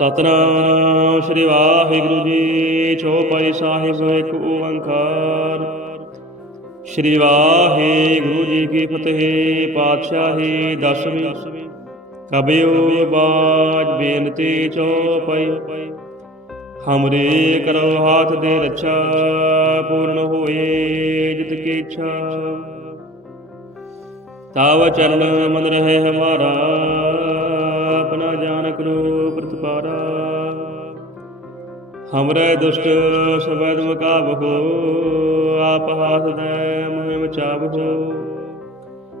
ਸਤਨਾਮ ਸ੍ਰੀ ਵਾਹਿਗੁਰੂ ਜੀ, ਚੌਪਈ ਸਾਹਿਬ, ਇੱਕ ਓੰਕਾਰ। ਸ੍ਰੀ ਵਾਹਿਗੁਰੂ ਜੀ ਕੀ ਫਤਿਹ, ਪਾਤਸ਼ਾਹੀ ਦਸਵੀਂ। ਕਬਿਓ ਬਾਜ ਬੇਨਤੀ ਚੌਪਈ। ਹਮਰੇ ਕਰੋ ਹਾਥ ਦੇ ਰੱਛਾ, ਪੂਰਨ ਹੋਏ ਜਿਤ ਕੀ ਇੱਛਾ। ਤਾਵ ਚਰਨ ਮਨ ਰਹੇ ਹਮਾਰਾ। ਆਪਣਾ ਜਾਨਕ ਰੂਪ ਪ੍ਰਤਪਾਰਾ। ਹਮਰੇ ਦੁਸ਼ਟ ਸਬਦ ਮੁਕਾਬਹੋ ਆਪ ਹਾਥ ਦੇ ਮੁਹਿ ਮਚਾਬਹੋ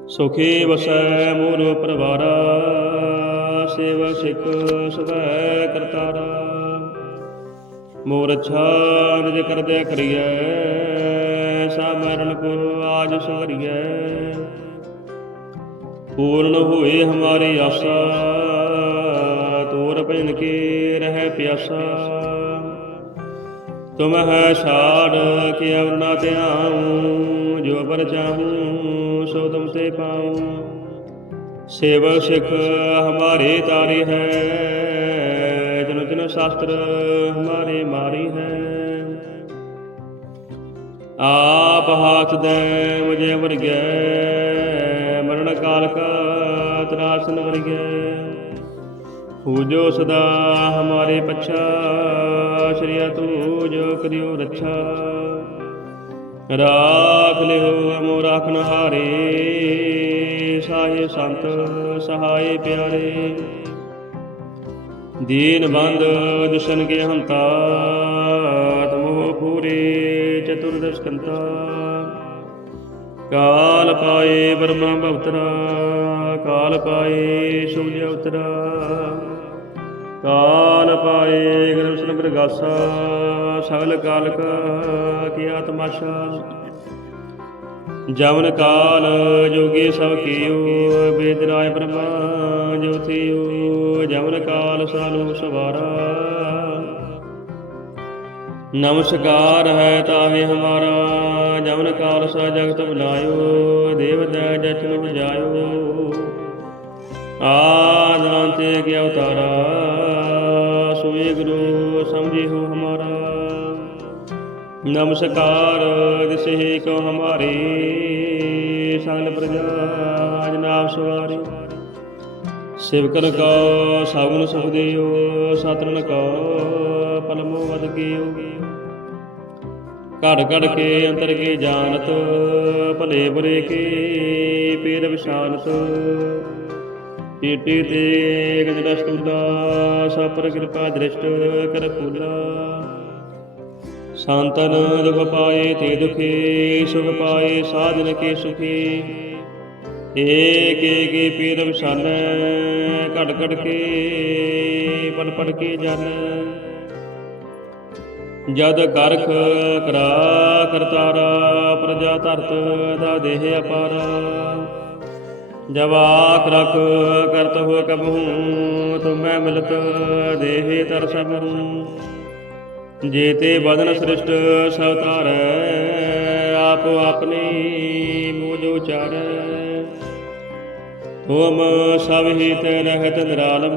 ਸੁਖੀ ਵਸੈ ਮੂਰ ਪਰਵਾਰਾ, ਸੇਵਾ ਸਿੱਖ ਸਵੈ ਕਰਤਾਰਾ। ਮੋਰ ਅੱਛਾ ਨਿਜ ਕਰਦਿਆ ਕਰੀਐ ਸਾ ਕੋ ਆਜ ਸਵਰੀਐ ਪੂਰਨ ਹੋਏ ਹਮਾਰੀ ਆਸਾ ਭਜਨ ਕੀ ਰਹਿ ਪਿਆਸਾ? ਤੁਮ ਹੈ ਛਾੜ ਕਿ ਅਵਨਾ ਧਿਆਉ, ਜੋ ਪਰ ਚਾਹੂੰ, ਸੋ ਤੁਮ ਤੇ ਪਾਉ। ਸੇਵਕ ਸਿੱਖ ਹਮਾਰੇ ਤਾਰੀ ਹੈ, ਜਨ ਜਨ ਸ਼ਾਸਤਰ ਹਮਾਰੇ ਮਾਰੀ ਹੈ। ਆਪ ਹਾਥ ਦੇ ਮੁਝੇ ਵਰਗੈ, ਮਰਨ ਕਾਲ ਕਾ ਤਰਾਸਨ ਵਰਗੈ। ਪੂਜੋ ਸਦਾ ਹਮਾਰੇ ਪਛਾ ਸ਼੍ਰੀਆ ਤੂ ਜੋ ਕਰਿਓ ਰੱਛਾ ਰਾਖ ਲਿਓ ਮੋ ਰਾਖਨ ਹਾਰੇ ਸਾਹੇ ਸੰਤ ਸਹਾਏ ਪਿਆਰੇ ਦੀਨ ਬੰਦ ਦੁਸ਼ਨ ਕੇ ਹੰਤਾ ਤਮੋ ਪੂਰੇ ਚਤੁਰਦਸ਼ਕੰਤਾ ਕਾਲ ਪਾਏ ਬਰਮਾ ਭਵਤਰਾ ਕਾਲ ਪਾਏ ਸੂਰਜ ਉਤਰਾ। ਕਾਲ ਪਾਏ ਗਰਵਸ਼ਨ ਪ੍ਰਗਾਸਾ ਸਗਲ ਕਾਲਕ ਕੀਆ ਤਮਾਸ਼ਾ ਜਮਨ ਕਾਲ ਜੋਗੀ ਸਭ ਕੀਓ ਵੇਦ ਰਾਏ ਬ੍ਰਹਮਾ ਜੋਤੀਓ ਜਵਨ ਕਾਲ ਸਾਲੂ ਸਵਾਰਾ। ਨਮਸਕਾਰ ਹੈ ਤਾਹੇ ਹਮਾਰਾ। ਜਮਨ ਕਾਲ ਸਾ ਜਗਤ ਬੁਲਾਇਓ, ਦੇਵਤਾ ਦੈ ਜਚਨ ਬਜਾਇਓ ਆਦਾਂਤੇ ਕੀ ਅਵਤਾਰਾ, ਸੋਏ ਗੁਰੂ ਸਮਝੇ ਹੋ ਹਮਾਰਾ। ਨਮਸਕਾਰ, ਦਿਸੇ ਕੋ ਹਮਾਰੇ ਸਗਲ ਪ੍ਰਜਾ ਜਨਾਬ ਸਵਾਰੀ। ਸਿਵਕਨ ਕੋ ਸਗਨ ਸੁਖ ਦਿਓ ਸਤਰਨ ਕੋ ਪਲਮੋ ਵਦ ਕੀਓ। ਘੜ ਘੜ ਕੇ ਅੰਤਰ ਕੇ ਜਾਣਤ, ਭਲੇ ਬੁਰੇ ਕੇ ਪੀਰ ਵਿਸ਼ਾਨਤ ਪੀਟੀ ਤੇ ਗਜਦਾ ਸਤੁਦਾ ਸਪਰ ਕਿਰਪਾ ਦ੍ਰਿਸ਼ਟ ਕਰ ਪੂਲਾ ਸੰਤਨ ਦੁਖ ਪਾਏ ਤੇ ਦੁਖੀ, ਸੁਖ ਪਾਏ ਸਾਧਨ ਕੇ ਸੁਖੀ। ਏਕ ਏਕ ਪੀਰ ਵਿਸ਼ਾਨੈ ਘੜ ਘੜ ਕੇ ਪੜ ਪੜ ਕੇ ਜਾਣੈ ਜਦ ਕਰਖ ਕਰਾ ਕਰਤਾਰਾ ਪ੍ਰਜਾ ਧਰਤ ਦਾ ਦੇਹ ਅਪਾਰ। ਜਬ ਆਖ ਰਖ ਕਰਤ ਹੋ ਕਬਹੂ ਤੁਮੈ ਮਿਲਤ ਦੇਹ ਤਰ ਸਭੂ ਜੇਤੇ ਬਦਨ ਸ੍ਰਿਸ਼ਟ ਸਭ ਧਾਰੈ, ਆਪ ਆਪਣੀ ਮੂਜ ਉਚਾਰੈ। ਤੁਮ ਸਭ ਹਿਤ ਰਹਿਤ ਨਿਰਾਲਮ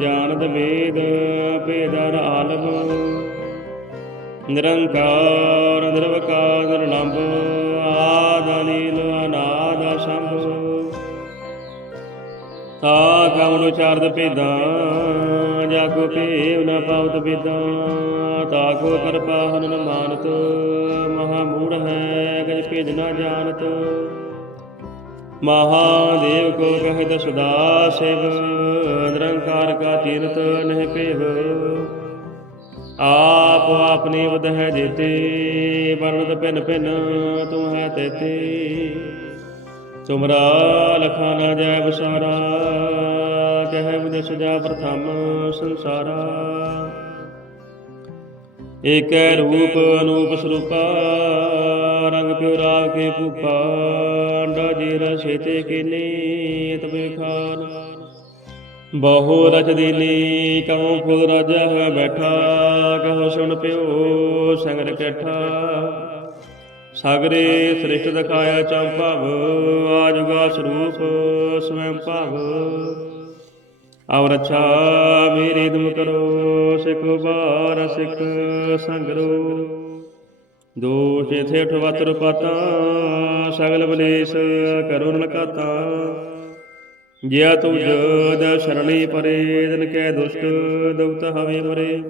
ਜਾਣਤ ਵੇਦ ਭੇਦਰ ਆਲਮ ਨਿਰੰਕਾਰ ਨਿਰਵਕਾਰ ਨਿਰਲੰਭ ਆਦ ਅਨੀਲ ਅਨਾਦ ਸੰਭ ਤਾ ਕਮਨ ਉਚਾਰਦ ਭੇਦਾਂ, ਜਾ ਕੋ ਭੇਵ ਨ ਪਾਵਤ ਭੇਦਾਂ ਤਾ ਕੋ ਕਿਰਪਾ ਹਨ ਨ ਮਾਨਤ, ਮਹਾ ਮੂੜ ਹੈ, ਗਜ ਭੇਦ ਨ ਜਾਣਤ। ਮਹਾਦੇਵ ਕੋ ਕਹਿ ਸਦਾ ਸਿਵ, ਨਿਰੰਕਾਰ ਕਾ ਤੀਰਤ ਨਹਿ ਭੇਵ। ਆਪ ਆਪਣੀ ਵਦ ਹੈ ਜੇਤੇ ਵਰਨਤ ਭਿਨ ਭਿਨ ਤੂੰ ਹੈ ਤੇਤੇ। ਤੁਮਰਾ ਲਖਾ ਨਾ ਜੈ ਬਸਾਰਾ ਕਹਿ ਵਿਦਸ ਜਾ ਪ੍ਰਥਮ ਸੰਸਾਰਾ। ਏਕੈ ਰੂਪ ਅਨੂਪ ਸਰੂਪਾ, ਰੰਗ ਪਿਉ ਰਾਗ ਕੇ ਭੂਪਾ, ਅੰਡਾ ਜੀ ਰਸੇਤੇ ਕੀਨੀ ਤਬੇ ਖਾਨ। ਬਹੁ ਰਚ ਦੀਨੀ, ਕਉ ਫੁਲ ਰਾਜਾ ਹੋਇ ਬੈਠਾ, ਕਹੋ ਸੁਣ ਪਿਓ ਸੰਗਰ ਕੈਠਾ। ਸਾਗਰੇ ਸ੍ਰਿਸ਼ਟ ਦਿਖਾਇਆ ਚੰਪਾਵ ਆਜੁਗਾ ਸਰੂਪ ਸਵੈ ਭਾਵ। ਅਵ ਰੱਛਾ ਮੇਰੀ ਦਮ ਕਰੋ, ਸਿੱਖ ਬਾਰ ਸਿੱਖ ਸੰਗਰੋ। ਦੋਸ਼ ਇਥੇ ਠਵਤਰ ਪਤਾ, ਸਗਲ ਬਲੇਸ ਕਰੋ ਨਕਾਤਾ। ਜਿਆ ਤੂੰ ਦ ਸ਼ਰਣੀ ਪਰੇ ਦਿਨ ਕੈ ਦੁਸ਼ਟ ਦੁਖਤ ਹਵੇ ਮਰੇ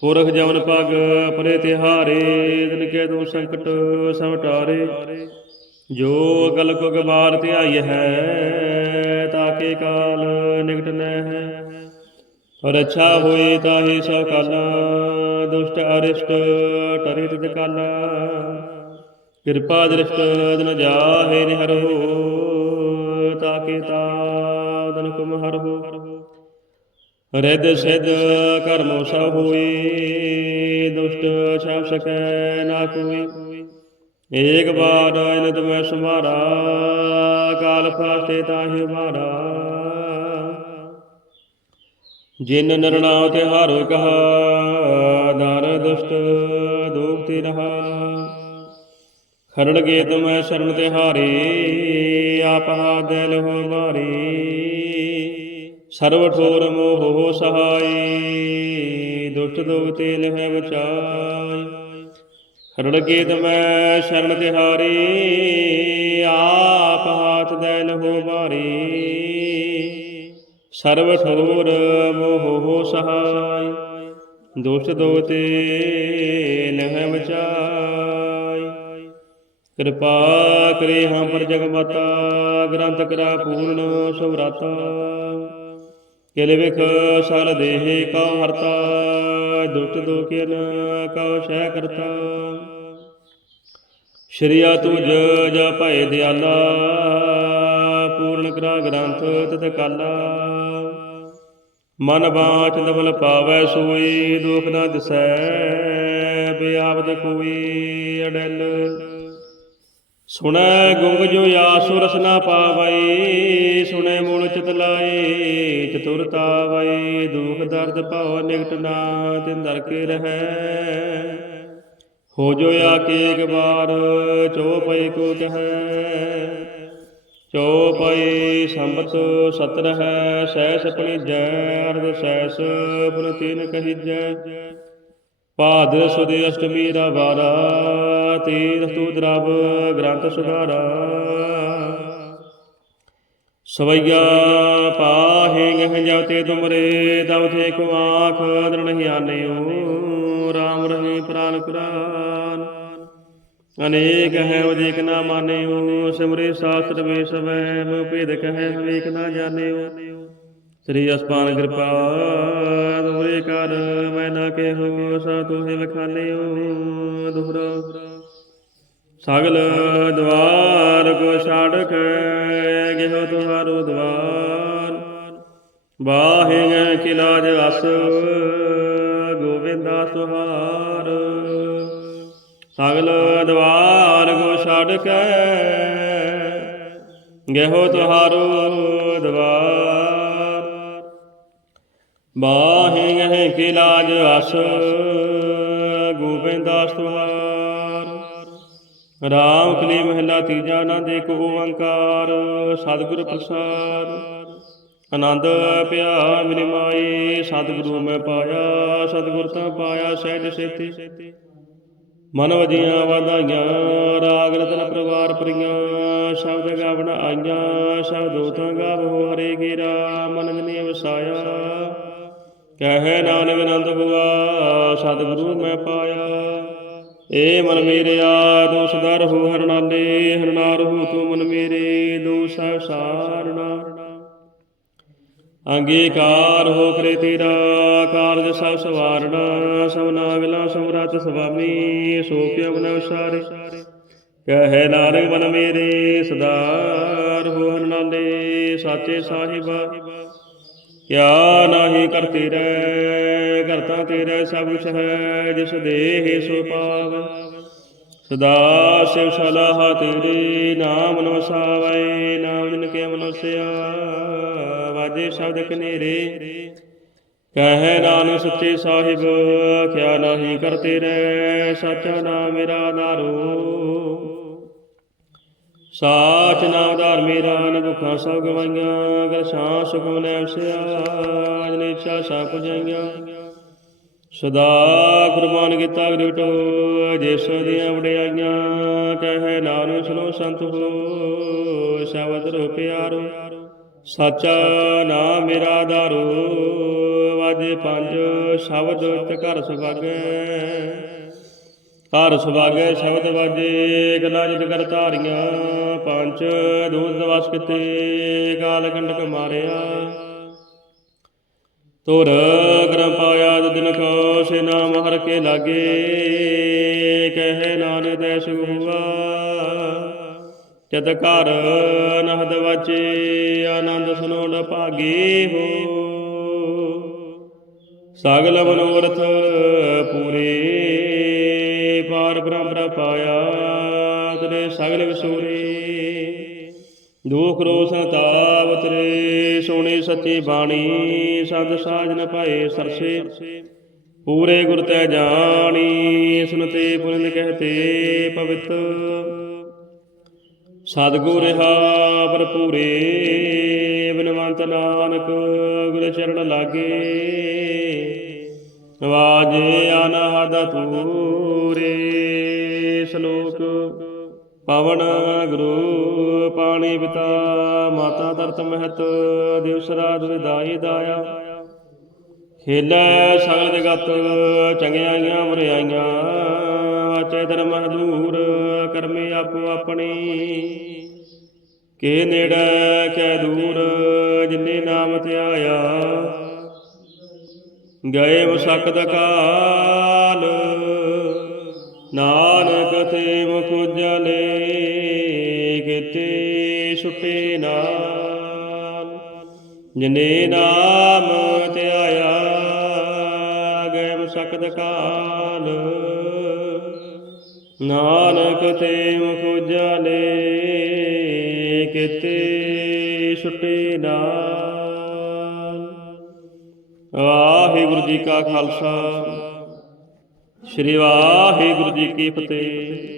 ਪੁਰਖ ਜਵਨ ਪਗ ਪਰੇ ਤਿਹਾਰੇ ਦਿਨ ਕੈ ਦੋ ਸੰਕਟ ਸਭ ਜੋ ਅਕਲ ਕੋ ਗਵਾਰ ਧਿਆਈ ਹੈ, ਤਾਕੇ ਕਾਲ ਨਿਕਟ ਨੈ ਹੈ। ਔਰ ਅੱਛਾ ਹੋਏ ਤਾਹੀ ਸਭ ਕਾਲਾ, ਦੁਸ਼ਟ ਅਰਿਸ਼ਟ ਟਰੇ ਤਿਤ ਕਾਲਾ ਕਿਰਪਾ ਦ੍ਰਿਸ਼ਟ ਦਿਨ ਜਾਹੇ ਨਿਹਰੋ। ਤਾਕੇ ਤਾਦਨ ਕੁਮ ਹਰਹੋ ਰਿਦ ਸਿਧ ਕਰਮੋ ਸਭ ਹੋਏ ਦੁਸ਼ਟ ਛਾਪ ਸਕੈ ਨਾ ਕੋਈ। ਏਕ ਬਾਰ ਇਨ ਤੁਮੈ ਸੁਮਾਰਾ ਕਾਲ ਫਾਸਤੇ ਤਾਹੀ ਮਾਰਾ। ਜਿਨ ਨਰਨਾਉ ਤੇ ਹਾਰੋ ਕਹਾ ਦਰ ਦੁਸ਼ਟ ਦੋਖਤੀ ਰਹਾ। ਖਰੜ ਗੇ ਤੁਮੈ ਸ਼ਰਨ ਤੇ ਹਾਰੇ, ਆਪ ਹਾਥ ਦਿਲ ਹੋ ਮਾਰੇ। ਸਰਵ ਠੋਰ ਮੋਹ ਸਹਾਈ ਦੁਸ਼ਟ ਦੋਖਤੇ ਲਹਿ ਬਚਾਈ ਖਰੜ ਗੇ ਤੁਮੈ ਸ਼ਰਨ ਤੇ ਹਾਰੇ, ਆਪ ਹਾਥ ਦਿਲ ਹੋ ਮਾਰੇ। ਸਰਵ ਠੋਰ ਮੋਹ ਸਹਾਈ ਦੁਸ਼ਟ ਦੋਤੇ ਲਹਿ ਬਚਾਈ ਕਿਰਪਾ ਕਰੇ ਹਾਂ ਪਰ ਜਗ ਮਾਤਾ ਗ੍ਰੰਥ ਕਰਾ ਪੂਰਨ ਸੁਵਰਾਤਾ। ਕਿਲ ਵਿਖ ਸਲ ਦੇਹ ਕਾ ਹਰਤਾ, ਦੁਸ਼ਟ ਦੋਖਿਨ ਕਉ ਸਹਿ ਕਰਤਾ। ਸ਼੍ਰੀਆ ਤੁਜ ਜਾ ਭੈ ਦਿਆਲਾ, ਪੂਰਨ ਕਰਾ ਗ੍ਰੰਥ ਤਤ ਕਾਲਾ। ਮਨ ਬਾਚ ਦਬਲ ਪਾਵੈ ਸੋਈ, ਦੁਖ ਨਾ ਦਿਸੈ ਬਿਆਵਦ ਕੋਈ ਅਡਲ ਸੁਣੈ ਗੁੰਗ ਜੋ ਆਸੁ ਰਸਨਾ ਪਾਵਈ ਸੁਣੈ ਮੂਲ ਚਿਤ ਲਾਏ ਚਤੁਰਤਾ ਵਈ ਦੁਖ ਦਰਦ ਭਉ ਨਿਕਟ ਨਾ ਤਿਨ ਦਰ ਕੇ ਰਹੈ। ਹੋ ਜੋ ਆਕੇ ਬਾਰ ਚੋਪਈ ਕੋ ਕਹੈ। ਚੋਪਈ ਸੰਬਤ ਸਤਰ ਹੈ ਸੈਸ ਆਪਣੀ ਜੈ ਅਰਧ ਸੈਸ ਪੁਨ ਕਹੀ ਜੈ ਭਾਦਰ ਸੁਦੇ ਅਸ਼ਟਮੀ ਦਾ ਵਾਰਾ ਤੀਰਥ ਤੂ ਦਰਬ ਗ੍ਰੰਥ ਸੁਧਾਰਾ। ਸਵਈਆ ਪਾਹੇ ਗਹ ਜਵਤੇ ਤੁਮਰੇ ਦਵਥੇ ਕੋ ਆਖ ਦਰਣ ਹਿਆਨਿਓ ਰਾਮ ਰਹੀ ਪ੍ਰਾਨ ਕੁਰਾਨ। ਅਨੇਕ ਹੈ ਉਦੇਕ ਨਾ ਮਾਨਿਓ, ਸਿਮਰੇ ਸਾਸਤਰ ਵੇ ਮੋ ਭੇਦ ਕਹੈ ਹਵੇਕ ਨਾ ਜਾਣਿਓ। ਸ੍ਰੀ ਅਸਪਾਨ ਕਿਰਪਾ ਤੁਮਰੇ ਕਰ, ਮੈਂ ਨਾ ਕਹਿਓ ਸਾ ਤੁਹੇ ਵਖਾਲਿਓ ਦੁਹਰਾ। ਸਗਲ ਦਵਾਰ ਕੋ ਛਾੜ ਕੇ ਗਿਹੋ ਤੁਹਾਰੋ ਦਵਾਰ। ਬਾਹੇ ਕਿਲਾਜ ਅਸ ਗੋਵਿੰਦਾ ਸੁਹਾਰ। ਸਗਲ ਦਵਾਰ ਕੋ ਛਾੜ ਕੇ ਗਿਹੋ ਤੁਹਾਰੋ ਦਵਾਰ। ਬਾਹੇ ਗਹਿ ਅਸ ਗੋਬਿੰਦਾ ਸੁਹਾਰ। ਰਾਮ ਕਲੀ ਮਹਿਲਾ ਤੀਜਾ ਆਨੰਦ ਏਕ ਓੰਕਾਰ, ਸਤਿਗੁਰ ਪ੍ਰਸਾਦ। ਆਨੰਦ ਪਿਆ ਮਿਲ ਮਾਈ ਸਤਿਗੁਰੂ ਮੈਂ ਪਾਇਆ, ਸਤਿਗੁਰ ਤਾਂ ਪਾਇਆ ਸਹਿਜ ਸੇਤੀ। ਮਨ ਵਜੀਆਂ ਵਾਧਾਈਆਂ, ਰਾਗ ਰਤਨ ਪਰਿਵਾਰ ਪ੍ਰੀਆਂ ਸ਼ਬਦ ਗਾਵਣ ਆਈਆਂ, ਸ਼ਬਦੋ ਤਾਂ ਗਾਵੋ ਹਰੇ ਗੇਰਾ ਮਨ ਜਨੇ ਵਸਾਇਆ ਕਹੈ ਨਾਨਕ ਅਨੰਦ ਹੁਆ ਸਤਿਗੁਰੂ ਮੈਂ ਪਾਇਆ ਏ ਮਨ ਮੇਰਿਆ ਤੂੰ ਸਦਾ ਰਹੋ ਹਰਨਾਲੇ ਹਰਨਾ ਰਹੋ ਤੂੰ ਮਨ ਮੇਰੇ ਦੋ ਸਹਿ ਸਾਰਣਾ। ਅੰਗੀਕਾਰ ਹੋ ਕਰੇ ਤੇਰਾ, ਕਾਰਜ ਸਭ ਸਵਾਰਣਾ, ਸਭ ਨਾਗਲਾ ਸਮਰਤ ਸੁਆਮੀ, ਸੋ ਕਿਉ ਬਨ ਉਸਾਰੇ। ਕਹੇ ਨਾਨਕ ਮਨ ਮੇਰੇ ਸਦਾ ਰਹੋ ਹਰਨਾਲੇ ਸਾਚੇ ਸਾਹਿਬਾ, ਕਿਆ ਨਾਹੀ ਕਰਤੇ ਰਹਿ। ਕਰਤਾ ਤੇਰਾ ਸਭ ਕੁਛ ਹੈ ਜਿਸ ਦੇਹ ਸੋ ਪਾਵ ਸਦਾ ਸਿਵ ਸਲਾਹ ਤੇਰੇ ਨਾਮ ਨੋ ਨਾਮ ਜਿਨ ਕੇ ਮਨੁਸਿਆ, ਵਾਜੇ ਸ਼ਬਦ ਕਨੇਰੇ ਕਹੈ ਨਾਨਕ ਸੱਚੇ ਸਾਹਿਬ, ਕਿਆ ਨਾਹੀ ਕਰਤੇ ਰਹਿ, ਸਾਚਾ ਨਾਮ ਮੇਰਾ ਆਧਾਰੋ ਸਾਚ ਨਾਮ ਆਧਾਰ ਮੇਰਾ ਨ ਦੁਖਾਂ ਸਭ ਗਵਾਈਆਂ ਗਰ ਸਾਂ ਸੁਖ ਮਨੈ ਵਸਿਆ ਇੱਛਾ ਸਭ ਪੁਜਾਈਆਂ। ਸਦਾ ਕੁਰਬਾਨ ਕੀਤਾ ਗ੍ਰਿਟੋ ਜਿਸ ਦੀਆਂ ਵਡਿਆਈਆਂ, ਕਹੇ ਨਾਨਕ ਸੁਨੋ ਸੰਤ ਹੋ, ਸ਼ਬਦ ਰੋ ਪਿਆਰੋ। ਸੱਚਾ ਨਾਮ ਮੇਰਾ ਦਾਰੋ ਵਾਜੇ ਪੰਜ ਸ਼ਬਦ ਤੇ ਘਰ ਸੁਭਾਗੈ। ਘਰ ਸੁਭਾਗੈ ਸ਼ਬਦ ਵਾਜੇ, ਗਲਾ ਜਿਤ ਕਰ ਧਾਰੀਆਂ, ਪੰਜ ਦੂਤ ਦਵਸ ਕਿਤੇ, ਗਾਲ ਗੰਡਕ ਮਾਰਿਆ। ਤੁਰ ਕਰਮ ਪਾਇਆ ਦਿਨ ਕੋ ਸੇ ਨਾਮ ਹਰ ਕੇ ਲਾਗੇ, ਕਹੇ ਨਾਨਕ ਤੈ ਸੁਖ ਹੁਆ। ਜਦ ਘਰ ਨਹਦ ਵਾਚੇ, ਆਨੰਦ ਸੁਨੋੜ ਭਾਗੇ ਹੋ। ਸਗਲ ਮਨੋਰਥ ਪੂਰੇ ਪਾਰ ਬ੍ਰਹਮ ਪਾਇਆ ਤੇਰੇ ਸਗਲ ਵਿਸੂਰੇ। ਦੁਖ ਰੋਸ ਤਾਪ ਤੇਰੇ ਸੋਹਣੀ ਸੱਚੀ ਬਾਣੀ, ਸੰਤ ਸਾਜਨ ਪਾਏ ਸਰਸੇ। ਪੂਰੇ ਗੁਰ ਤੈ ਜਾਣੀ, ਸੁਨਤੇ ਪੁਰਿੰਦ ਕਹਤੇ ਪਵਿੱਤ। ਸਤਿਗੁਰ ਰਹਾ ਭਰਪੂਰੇ, ਬਿਨਵੰਤ ਨਾਨਕ ਗੁਰ ਚਰਨ ਲਾਗੇ। ਵਾਜੇ ਅਨਹਦ ਤੂਰੇ ਸ਼ਲੋਕ ਪਵਨ ਗੁਰੂ ਪਾਣੀ ਪਿਤਾ, ਮਾਤਾ ਧਰਤ ਮਹਿਤ ਦਿਵਸ ਰਾਤ ਵਿਦਾਈ ਦਾਇਆ। ਖੇਲੇ ਸਗਲ ਜਗਤ ਚੰਗਿਆਈਆਂ ਬੁਰਿਆਈਆਂ ਵਾਚੇ ਧਰਮ ਹਦੂਰ ਕਰਮੇ ਆਪੋ ਆਪਣੀ। ਕੇ ਨੇੜੇ ਕੈ ਦੂਰ, ਜਿਨੇ ਨਾਮ ਧਿਆਇਆ। ਗਏ ਮਸਕਦ ਕਾਲ, ਨਾਨਕ ਤੇ ਮੁਖ ਉਜਲੇ ਕਿਤੇ ਛੁਟੇ ਨਾਲ, ਜਿਨੇ ਨਾਮ ਧਿਆਇਆ ਗਏ ਮਸਕਦ ਕਾਲ। ਨਾਨਕ ਤੇ ਮੁਖ ਉਜਲੇ, ਕਿਤੇ ਛੁਟੇ ਨਾਲ। ਵਾਹਿਗੁਰੂ ਜੀ ਕਾ ਖਾਲਸਾ, ਸ੍ਰੀ ਵਾਹਿਗੁਰੂ ਜੀ ਕੀ ਫਤਿਹ।